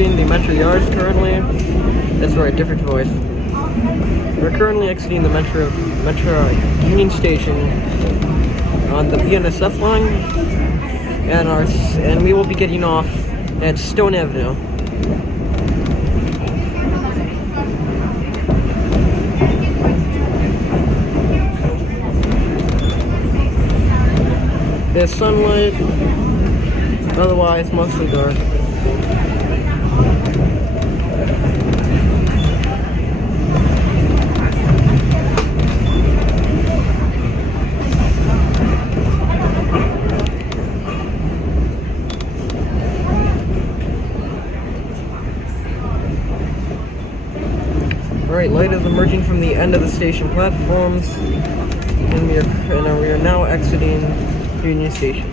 exiting the Metra yards currently. That's right, different voice. We're currently exiting the Metra Union Station on the BNSF line, and we will be getting off at Stone Avenue. There's sunlight, otherwise mostly dark. Alright, light is emerging from the end of the station platforms, and we are now exiting Union Station.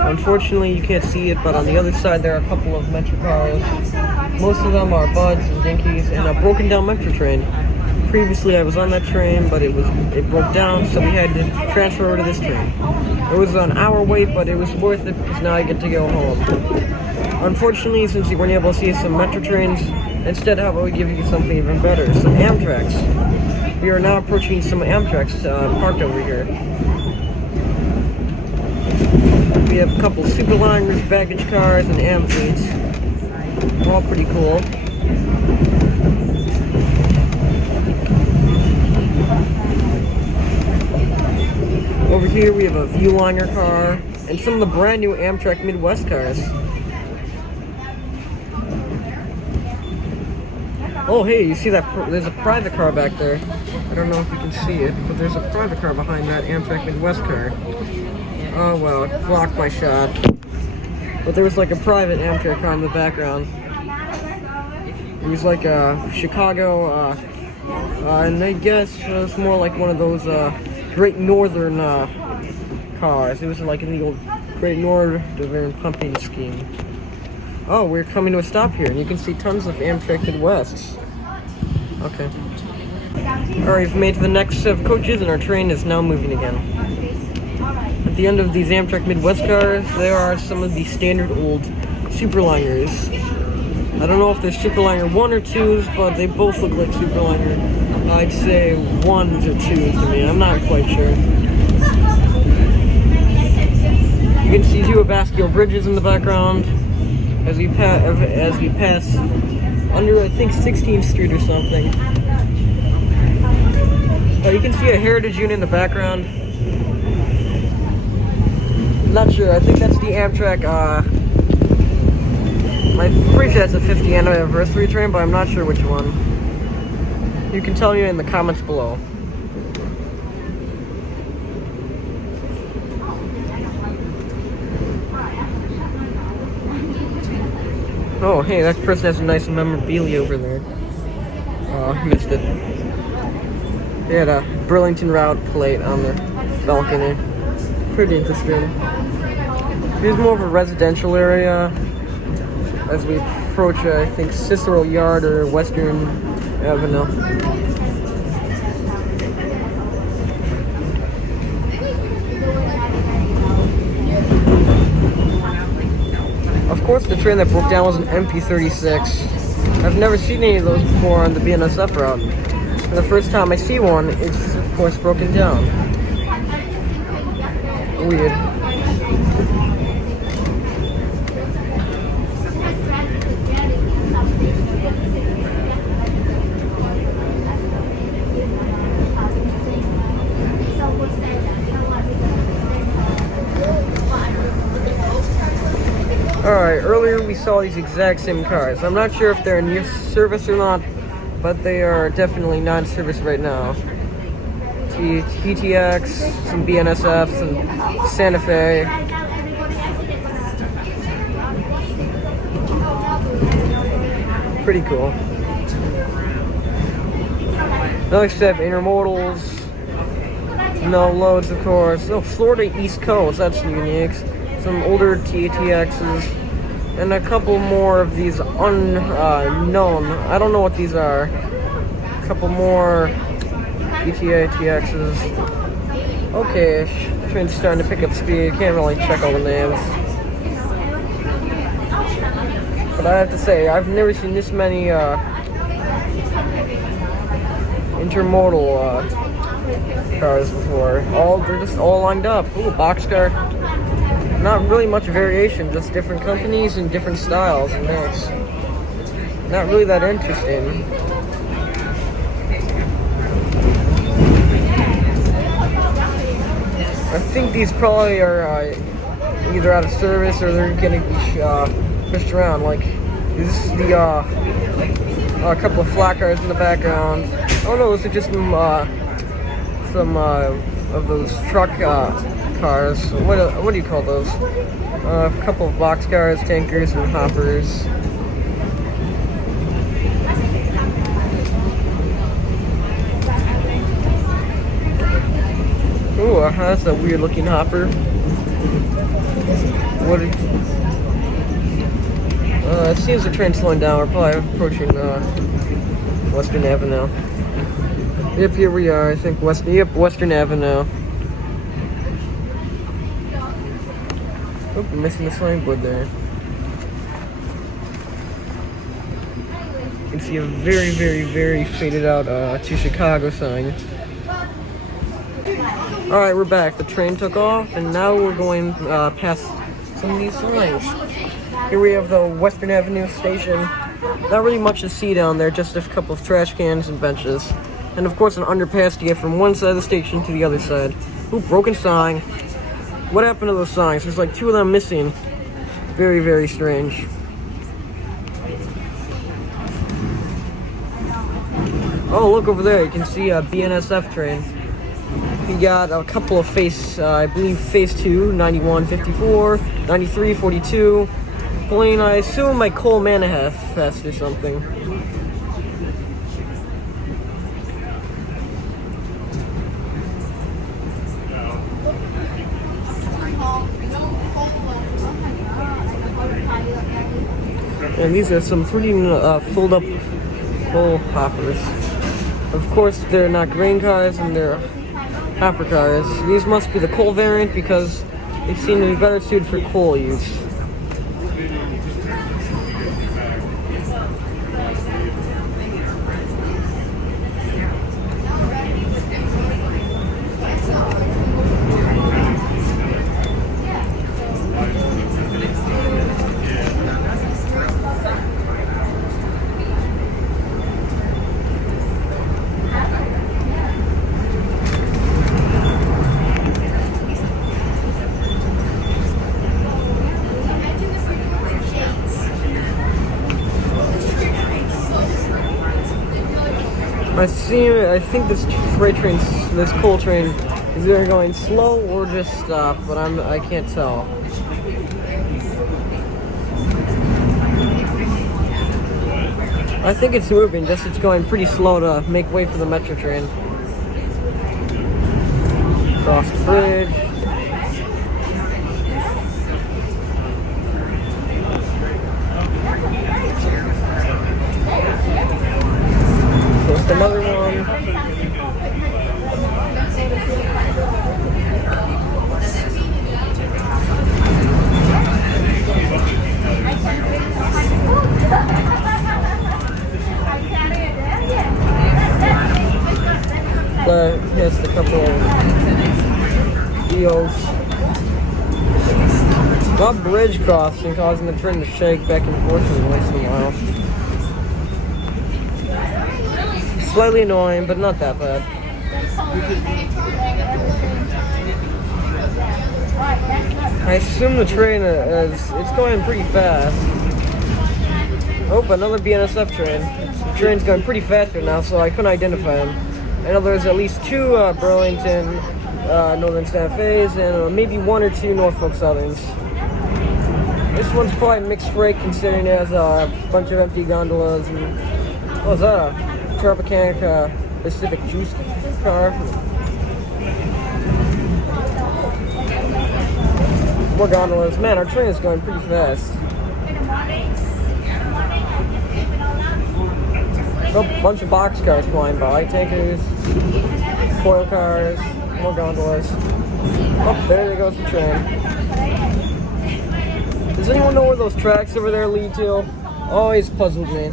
Unfortunately, you can't see it, but on the other side there are a couple of Metra cars. Most of them are buds and dinkies, and a broken down Metra train. Previously, I was on that train, but it broke down, so we had to transfer over to this train. It was an hour wait, but it was worth it because now I get to go home. Unfortunately, since you weren't able to see some Metra trains, instead how about we give you something even better, some Amtraks. We are now approaching some Amtraks parked over here. We have a couple Superliners, baggage cars, and Amfleets. All pretty cool. Over here we have a Viewliner car and some of the brand new Amtrak Midwest cars. Oh hey, you see that? There's a private car back there. I don't know if you can see it, but there's a private car behind that Amtrak Midwest car. Oh well, it blocked my shot. But there was like a private Amtrak car in the background. It was like a Chicago, and I guess it was more like one of those Great Northern cars. It was like in the old Great Northern pumping scheme. Oh, we're coming to a stop here, and you can see tons of Amtrak Midwests. Okay. Alright, we've made to the next set of coaches, and our train is now moving again. At the end of these Amtrak Midwest cars, there are some of the standard old Superliners. I don't know if they're Superliner 1 or 2s, but they both look like Superliner. I'd say 1s or 2s to me. I'm not quite sure. You can see two Abascal bridges in the background as we pass under, I think, 16th Street or something. You can see a Heritage unit in the background. I'm not sure. I think that's the Amtrak. I'm pretty sure that's a 50th anniversary train, but I'm not sure which one. You can tell me in the comments below. Oh, hey, that person has a nice memorabilia over there. Oh, I missed it. They had a Burlington Route plate on their balcony. Pretty interesting. Here's more of a residential area as we approach, I think, Cicero Yard or Western Avenue. Of course, the train that broke down was an MP36. I've never seen any of those before on the BNSF route. For the first time I see one, it's of course broken down. Weird. Alright, earlier we saw these exact same cars. I'm not sure if they're in use service or not, but they are definitely not in service right now. TTX, some BNSFs, and Santa Fe. Pretty cool. Next step, intermodals. No loads, of course. Oh, Florida East Coast, that's unique. Some older TTXs. And a couple more of these unknown. I don't know what these are. A couple more ETA TXs. Okay, train's starting to pick up speed. Can't really check all the names. But I have to say, I've never seen this many intermodal cars before. They're just all lined up. Ooh, boxcar. Not really much variation, just different companies and different styles and makes. Not really that interesting. I think these probably are either out of service or they're getting pushed around. Like, this is the a couple of flat cars in the background. Oh no, those are just some of those truck cars. What do you call those? A couple of box cars, tankers, and hoppers. Ooh, that's a weird looking hopper. It seems the train's slowing down. We're probably approaching Western Avenue. Yep, here we are. I think Western Avenue. Oh, I'm missing the signboard there. You can see a very, very, very faded out to Chicago sign. Alright, we're back. The train took off, and now we're going past some of these signs. Here we have the Western Avenue station. Not really much to see down there, just a couple of trash cans and benches. And of course an underpass to get from one side of the station to the other side. Ooh, broken sign. What happened to those signs? There's like 2 of them missing. Very, very strange. Oh, look over there. You can see a BNSF train. We got a couple of I believe phase 2, 91, 54, 93, 42. Pulling, I assume, like Coal Manifest or something. And these are some pretty filled up coal hoppers. Of course, they're not grain cars and they're hopper cars. These must be the coal variant because they seem to be better suited for coal use. I think this this coal train is either going slow or just stop, but I can't tell. I think it's moving, just it's going pretty slow to make way for the Metra train. Across the bridge. Just another one. Just a couple of wheels. Not bridge crossing, causing the train to shake back and forth every once in a while. Slightly annoying, but not that bad. I assume the train it's going pretty fast. Oh, another BNSF train. The train's going pretty fast right now, so I couldn't identify them. I know there's at least 2 Burlington Northern Santa Fe's and maybe 1 or 2 Norfolk Southerns. This one's probably mixed freight considering it has a bunch of empty gondolas and... Oh, is that a Tropicana Pacific Juice car? More gondolas. Man, our train is going pretty fast. A bunch of box cars flying by, tankers, foil cars, more gondolas. Oh, there goes the train. Does anyone know where those tracks over there lead to? Always puzzled me.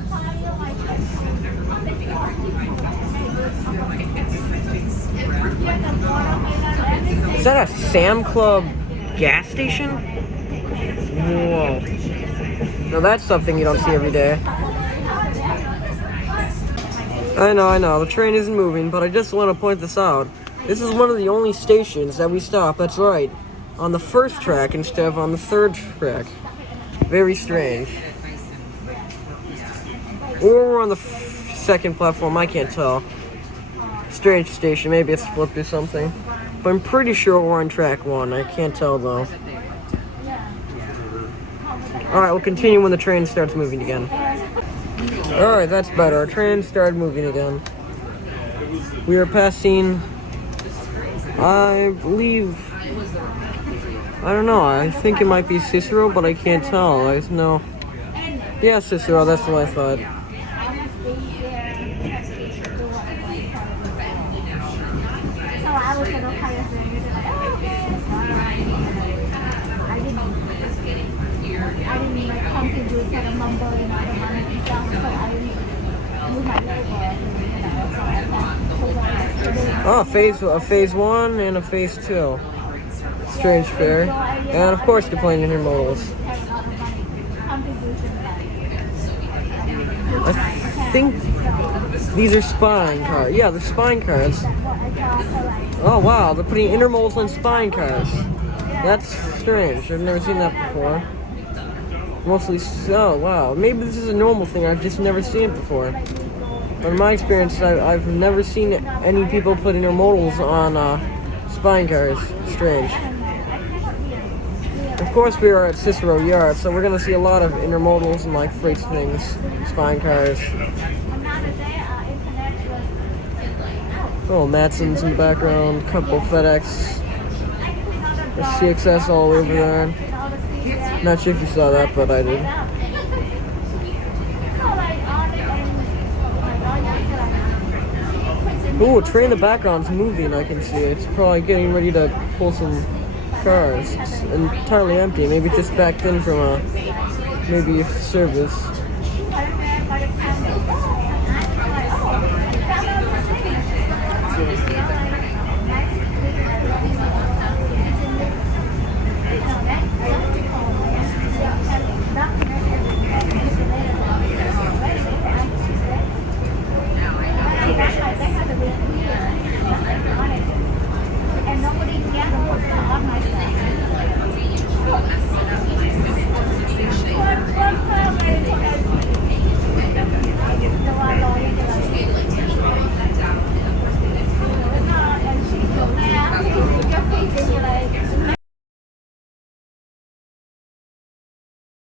Is that a Sam Club gas station? Whoa. Now that's something you don't see every day. I know, the train isn't moving, but I just want to point this out. This is one of the only stations that we stop, that's right, on the first track instead of on the third track. Very strange. Or we're on the second platform, I can't tell. Strange station, maybe it's flipped or something. But I'm pretty sure we're on track 1, I can't tell though. Alright, we'll continue when the train starts moving again. Alright, that's better. Our train started moving again. We are passing, I believe, I don't know, I think it might be Cicero, but I can't tell. I know. Yeah, Cicero, that's what I thought. Oh, phase 1 and a phase 2. Strange fair. And of course they're playing intermodals. I think these are spine cars. Yeah, they're spine cars. Oh wow, they're putting intermodals on spine cars. That's strange. I've never seen that before. Mostly so, wow. Maybe this is a normal thing, I've just never seen it before. But in my experience, I've never seen any people put intermodals on spine cars. Strange. Of course, we are at Cicero Yard, so we're going to see a lot of intermodals and like freight things, spine cars. Oh, Matson's in the background, couple FedEx. There's CXS all over there. Not sure if you saw that, but I did. Ooh, a train in the background's moving, I can see it. It's probably getting ready to pull some cars. It's entirely empty. Maybe just backed in from maybe a service.